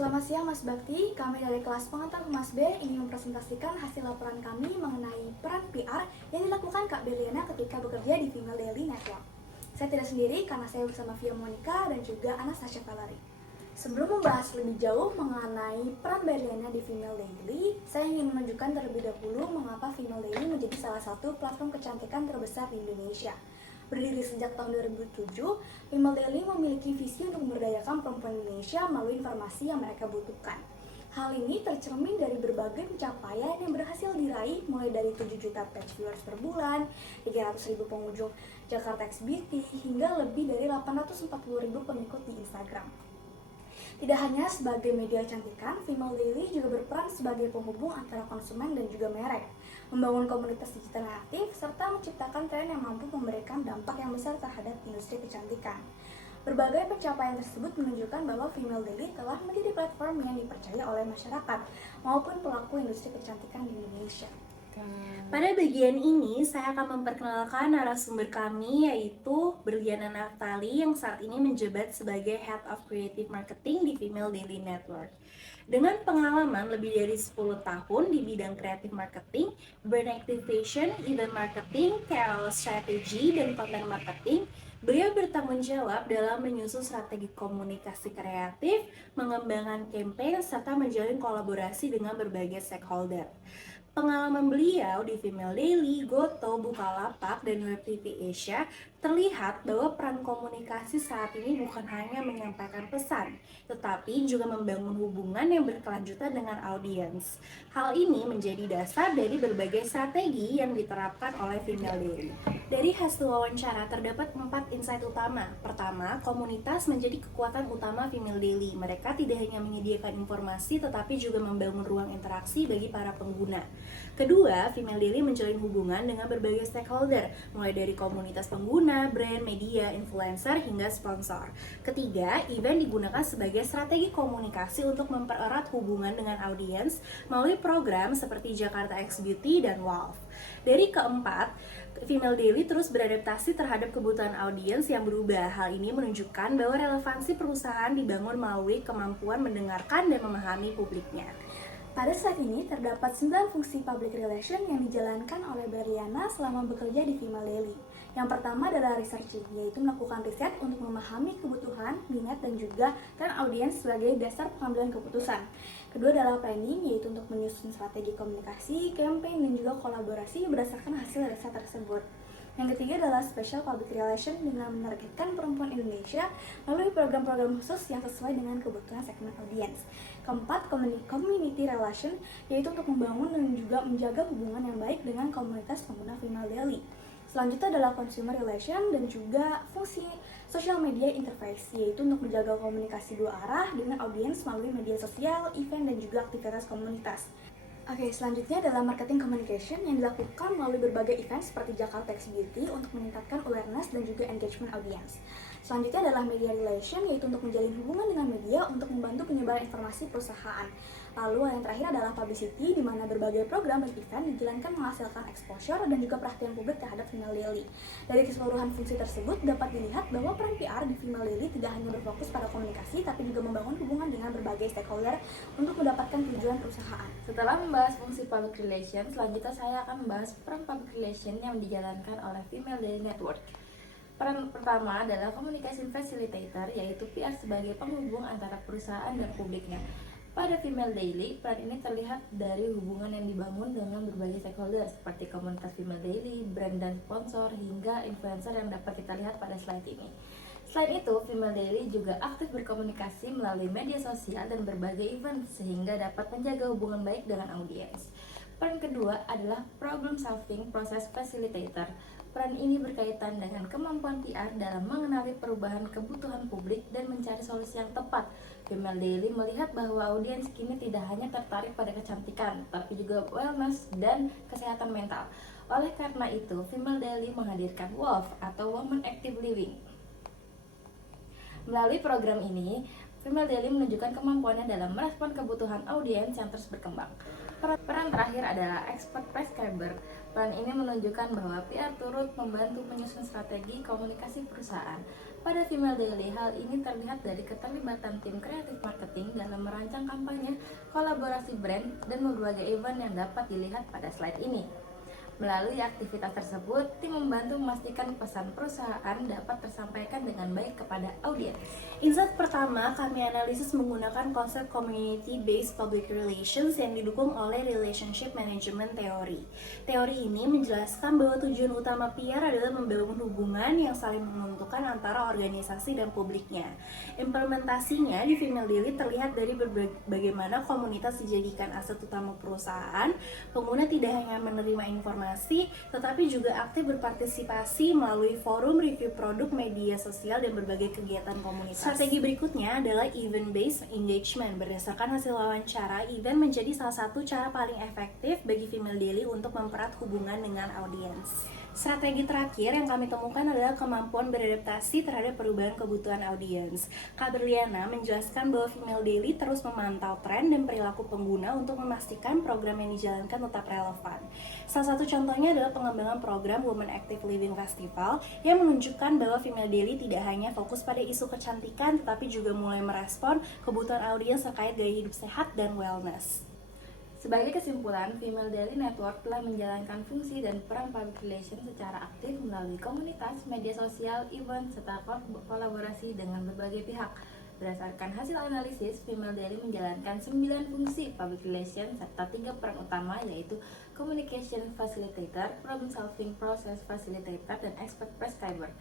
Selamat siang Mas Bakti, kami dari kelas pengantar Humas B ingin mempresentasikan hasil laporan kami mengenai peran PR yang dilakukan Kak Berliana ketika bekerja di Female Daily Network. Saya tidak sendiri karena saya bersama Via Monica dan juga Anastasia Valery. Sebelum membahas lebih jauh mengenai peran Berliana di Female Daily, saya ingin menunjukkan terlebih dahulu mengapa Female Daily menjadi salah satu platform kecantikan terbesar di Indonesia. Berdiri sejak tahun 2007, Female Daily memiliki visi untuk memberdayakan perempuan Indonesia melalui informasi yang mereka butuhkan. Hal ini tercermin dari berbagai pencapaian yang berhasil diraih, mulai dari 7 juta page viewers per bulan, 300.000 pengunjung Jakarta X Beauty, hingga lebih dari 840.000 pengikut di Instagram. Tidak hanya sebagai media kecantikan, Female Daily juga berperan sebagai penghubung antara konsumen dan juga merek, membangun komunitas digital yang aktif, serta menciptakan tren yang mampu memberikan dampak yang besar terhadap industri kecantikan. Berbagai pencapaian tersebut menunjukkan bahwa Female Daily telah menjadi platform yang dipercaya oleh masyarakat maupun pelaku industri kecantikan di Indonesia. Pada bagian ini, saya akan memperkenalkan narasumber kami, yaitu Berliana Naftali yang saat ini menjabat sebagai Head of Creative Marketing di Female Daily Network. Dengan pengalaman lebih dari 10 tahun di bidang creative marketing, brand activation, event marketing, KOL strategy, dan content marketing, beliau bertanggung jawab dalam menyusun strategi komunikasi kreatif, mengembangkan campaign, serta menjalin kolaborasi dengan berbagai stakeholder. Pengalaman beliau di Female Daily, Goto, Bukalapak, dan Web TV Asia terlihat bahwa peran komunikasi saat ini bukan hanya menyampaikan pesan, tetapi juga membangun hubungan yang berkelanjutan dengan audiens. Hal ini menjadi dasar dari berbagai strategi yang diterapkan oleh Female Daily. Dari hasil wawancara terdapat 4 insight utama. Pertama, komunitas menjadi kekuatan utama Female Daily. Mereka tidak hanya menyediakan informasi tetapi juga membangun ruang interaksi bagi para pengguna. Kedua, Female Daily menjalin hubungan dengan berbagai stakeholder, mulai dari komunitas pengguna, brand, media, influencer, hingga sponsor. Ketiga, event digunakan sebagai strategi komunikasi untuk mempererat hubungan dengan audiens melalui program seperti Jakarta X Beauty dan WOW. Dari keempat, Female Daily terus beradaptasi terhadap kebutuhan audiens yang berubah. Hal ini menunjukkan bahwa relevansi perusahaan dibangun melalui kemampuan mendengarkan dan memahami publiknya. Pada saat ini terdapat 9 fungsi public relation yang dijalankan oleh Berliana selama bekerja di Female Daily. Yang pertama adalah researching, yaitu melakukan riset untuk memahami kebutuhan, minat, dan juga tren audiens sebagai dasar pengambilan keputusan. Kedua adalah planning, yaitu untuk menyusun strategi komunikasi, campaign, dan juga kolaborasi berdasarkan hasil riset tersebut. Yang ketiga adalah special public relation dengan menargetkan perempuan Indonesia melalui program-program khusus yang sesuai dengan kebutuhan segmen audiens. Keempat, community relation, yaitu untuk membangun dan juga menjaga hubungan yang baik dengan komunitas pengguna Female Daily. Selanjutnya adalah consumer relation dan juga fungsi social media interface, yaitu untuk menjaga komunikasi dua arah dengan audiens melalui media sosial, event, dan juga aktivitas komunitas. Oke, selanjutnya adalah marketing communication yang dilakukan melalui berbagai event seperti Jakarta X Beauty untuk meningkatkan awareness dan juga engagement audience. Selanjutnya adalah media relation, yaitu untuk menjalin hubungan dengan media untuk membantu penyebaran informasi perusahaan. Lalu yang terakhir adalah publicity, di mana berbagai program dan event dijalankan menghasilkan exposure dan juga perhatian publik terhadap Female Daily. Dari keseluruhan fungsi tersebut dapat dilihat bahwa peran PR di Female Daily tidak hanya berfokus pada komunikasi, tapi juga membangun hubungan dengan berbagai stakeholder untuk mendapatkan tujuan perusahaan. Setelah membahas fungsi public relation, selanjutnya saya akan membahas peran public relation yang dijalankan oleh Female Daily Network. Peran pertama adalah communication facilitator, yaitu PR sebagai penghubung antara perusahaan dan publiknya. Pada Female Daily, peran ini terlihat dari hubungan yang dibangun dengan berbagai stakeholder seperti komunitas Female Daily, brand dan sponsor, hingga influencer yang dapat kita lihat pada slide ini. Selain itu, Female Daily juga aktif berkomunikasi melalui media sosial dan berbagai event sehingga dapat menjaga hubungan baik dengan audiens. Peran kedua adalah problem solving process facilitator. Peran ini berkaitan dengan kemampuan PR dalam mengenali perubahan kebutuhan publik dan mencari solusi yang tepat. Female Daily melihat bahwa audiens kini tidak hanya tertarik pada kecantikan, tapi juga wellness dan kesehatan mental. Oleh karena itu, Female Daily menghadirkan WOW atau Women Active Living. Melalui program ini, Female Daily menunjukkan kemampuannya dalam merespon kebutuhan audiens yang terus berkembang. Peran terakhir adalah expert prescriber. Peran ini menunjukkan bahwa PR turut membantu menyusun strategi komunikasi perusahaan. Pada Female Daily, hal ini terlihat dari keterlibatan tim kreatif marketing dalam merancang kampanye, kolaborasi brand, dan berbagai event yang dapat dilihat pada slide ini. Melalui aktivitas tersebut, tim membantu memastikan pesan perusahaan dapat tersampaikan dengan baik kepada audiens. Insight pertama, kami analisis menggunakan konsep community-based public relations yang didukung oleh relationship management theory. Teori ini menjelaskan bahwa tujuan utama PR adalah membangun hubungan yang saling menguntungkan antara organisasi dan publiknya. Implementasinya di Female Daily terlihat dari bagaimana komunitas dijadikan aset utama perusahaan. Pengguna tidak hanya menerima informasi, tetapi juga aktif berpartisipasi melalui forum, review produk, media sosial, dan berbagai kegiatan komunitas. Strategi berikutnya adalah event-based engagement. Berdasarkan hasil wawancara, event menjadi salah satu cara paling efektif bagi Female Daily untuk mempererat hubungan dengan audiens. Strategi terakhir yang kami temukan adalah kemampuan beradaptasi terhadap perubahan kebutuhan audiens. Kak Berliana menjelaskan bahwa Female Daily terus memantau tren dan perilaku pengguna untuk memastikan program yang dijalankan tetap relevan. Salah satu contohnya adalah pengembangan program Women Active Living Festival yang menunjukkan bahwa Female Daily tidak hanya fokus pada isu kecantikan, tetapi juga mulai merespon kebutuhan audiens terkait gaya hidup sehat dan wellness. Sebagai kesimpulan, Female Daily Network telah menjalankan fungsi dan peran public relations secara aktif melalui komunitas, media sosial, event, serta kolaborasi dengan berbagai pihak. Berdasarkan hasil analisis, Female Daily menjalankan 9 fungsi public relations serta 3 peran utama, yaitu communication facilitator, problem solving process facilitator, dan expert prescriber.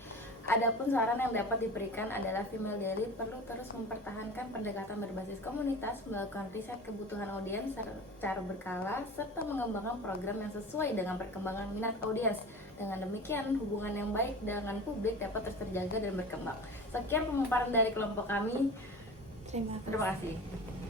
Adapun saran yang dapat diberikan adalah Female Daily perlu terus mempertahankan pendekatan berbasis komunitas, melakukan riset kebutuhan audiens secara berkala, serta mengembangkan program yang sesuai dengan perkembangan minat audiens. Dengan demikian, hubungan yang baik dengan publik dapat terus terjaga dan berkembang. Sekian pemaparan dari kelompok kami. Terima kasih. Terima kasih.